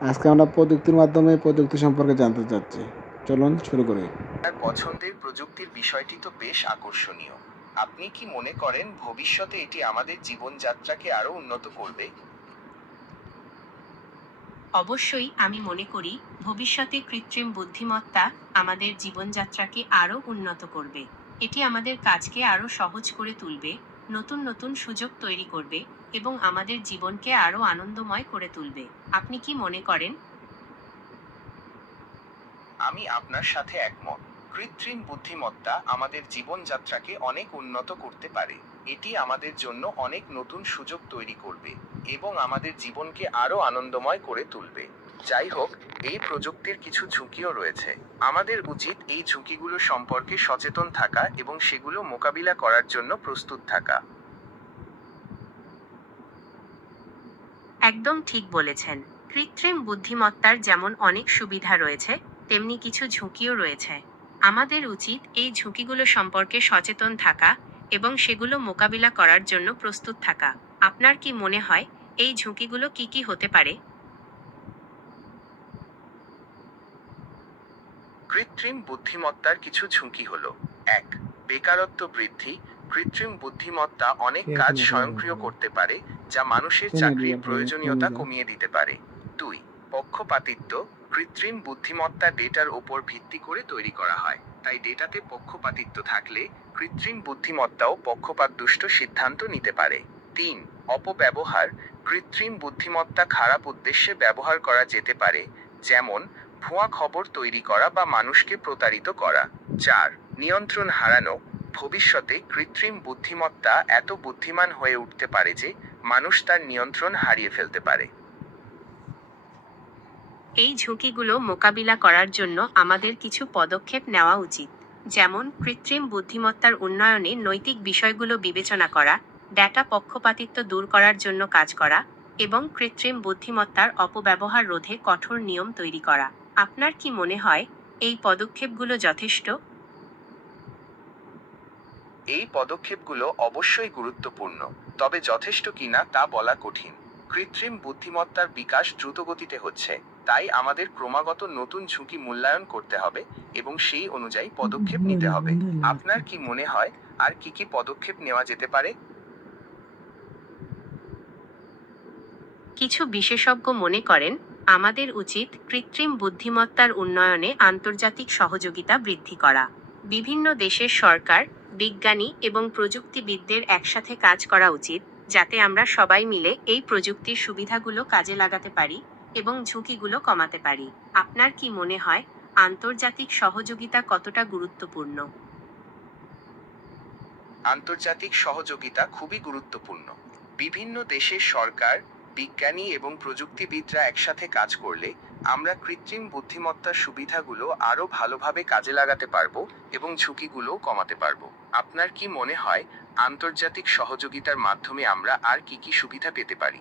আজকে আমরা প্রযুক্তির মাধ্যমে প্রযুক্তি সম্পর্কে জানতে চাচ্ছি। চলুন শুরু করি। আপনার পছন্দের প্রযুক্তির বিষয়টি তো বেশ আকর্ষণীয়। আপনি কি মনে করেন ভবিষ্যতে এটি আমাদের জীবনযাত্রাকে আরও উন্নত করবে? অবশ্যই আমি মনে করি ভবিষ্যতে কৃত্রিম বুদ্ধিমত্তা আমাদের জীবনযাত্রাকে আরও উন্নত করবে। এটি আমাদের কাজকে আরও সহজ করে তুলবে। নতুন নতুন সুযোগ তৈরি করবে এবং আমাদের জীবনকে আরও আনন্দময় করে তুলবে। আপনি কি মনে করেন? আমি আপনার সাথে একমত। কৃত্রিম বুদ্ধিমত্তা আমাদের জীবনযাত্রাকে অনেক উন্নত করতে পারে। এটি আমাদের জন্য অনেক নতুন সুযোগ তৈরি করবে এবং আমাদের জীবনকে আরও আনন্দময় করে তুলবে। যাই হোক এই প্রযুক্তির কিছু ঝুঁকিও রয়েছে। আমাদের উচিত এই ঝুঁকিগুলো সম্পর্কে সচেতন থাকা এবং সেগুলো মোকাবিলা করার জন্য প্রস্তুত থাকা। একদম ঠিক বলেছেন। কৃত্রিম বুদ্ধিমত্তার যেমন অনেক সুবিধা রয়েছে, তেমনি কিছু ঝুঁকিও রয়েছে। আমাদের উচিত এই ঝুঁকিগুলো সম্পর্কে সচেতন থাকা এবং সেগুলো মোকাবিলা করার জন্য প্রস্তুত থাকা। আপনার কি মনে হয়, এই ঝুঁকিগুলো কি কি হতে পারে? কৃত্রিম বুদ্ধিমত্তার কিছু ঝুঁকি হলো। এক বেকারত্ব বৃদ্ধি। কৃত্রিম বুদ্ধিমত্তা অনেক কাজ স্বয়ংক্রিয় করতে পারে যা মানুষের চাকরির প্রয়োজনীয়তা কমিয়ে দিতে পারে। দুই পক্ষপাতিত্ব। কৃত্রিম বুদ্ধিমত্তা ডেটার ওপর ভিত্তি করে তৈরি করা হয়। তাই ডেটাতে পক্ষপাতিত্ব থাকলে কৃত্রিম বুদ্ধিমত্তাও পক্ষপাতদুষ্ট সিদ্ধান্ত নিতে পারে। তিন অপব্যবহার। কৃত্রিম বুদ্ধিমত্তা খারাপ উদ্দেশ্যে ব্যবহার করা যেতে পারে যেমন ভুয়া খবর তৈরি করা বা মানুষকে প্রতারিত করা। চার, নিয়ন্ত্রণ হারানো। ভবিষ্যতে কৃত্রিম বুদ্ধিমত্তা এত বুদ্ধিমান হয়ে উঠতে পারে যে মানুষ তার নিয়ন্ত্রণ হারিয়ে ফেলতে পারে। এই ঝুঁকিগুলো মোকাবিলা করার জন্য আমাদের কিছু পদক্ষেপ নেওয়া উচিত। যেমন, কৃত্রিম বুদ্ধিমত্তার উন্নয়নে নৈতিক বিষয়গুলো বিবেচনা করা, ডেটা পক্ষপাতিত্ব দূর করার জন্য কাজ করা এবং কৃত্রিম বুদ্ধিমত্তার অপব্যবহার রোধে কঠোর নিয়ম তৈরি করা। আপনার কি মনে হয় এই পদক্ষেপগুলো যথেষ্ট? এই পদক্ষেপগুলো অবশ্যই গুরুত্বপূর্ণ তবে যথেষ্ট কিনা তা বলা কঠিন। কৃত্রিম বুদ্ধিমত্তার বিকাশ দ্রুতগতিতে হচ্ছে তাই আমাদের ক্রমাগত নতুন ঝুঁকি মূল্যায়ন করতে হবে এবং সেই অনুযায়ী পদক্ষেপ নিতে হবে। আপনার কি মনে হয় আর কি কি পদক্ষেপ নেওয়া যেতে পারে? কিছু বিশেষজ্ঞ মনে করেন আমাদের উচিত কৃত্রিম বুদ্ধিমত্তার উন্নয়নে আন্তর্জাতিক সহযোগিতা বৃদ্ধি করা। বিভিন্ন দেশের সরকার, বিজ্ঞানী এবং প্রযুক্তিবিদদের একসাথে কাজ করা উচিত, যাতে আমরা সবাই মিলে এই প্রযুক্তির সুবিধাগুলো কাজে লাগাতে পারি এবং ঝুঁকিগুলো কমাতে পারি। আপনার কি মনে হয়, আন্তর্জাতিক সহযোগিতা কতটা গুরুত্বপূর্ণ? আন্তর্জাতিক সহযোগিতা খুবই গুরুত্বপূর্ণ। বিভিন্ন দেশের সরকার বিজ্ঞানী এবং প্রযুক্তিবিদরা একসাথে কাজ করলে আমরা কৃত্রিম বুদ্ধিমত্তার সুবিধাগুলো আরও ভালোভাবে কাজে লাগাতে পারব এবং ঝুঁকিগুলো কমাতে পারব। আপনার কি মনে হয়, আন্তর্জাতিক সহযোগিতার মাধ্যমে আমরা আর কি কি সুবিধা পেতে পারি?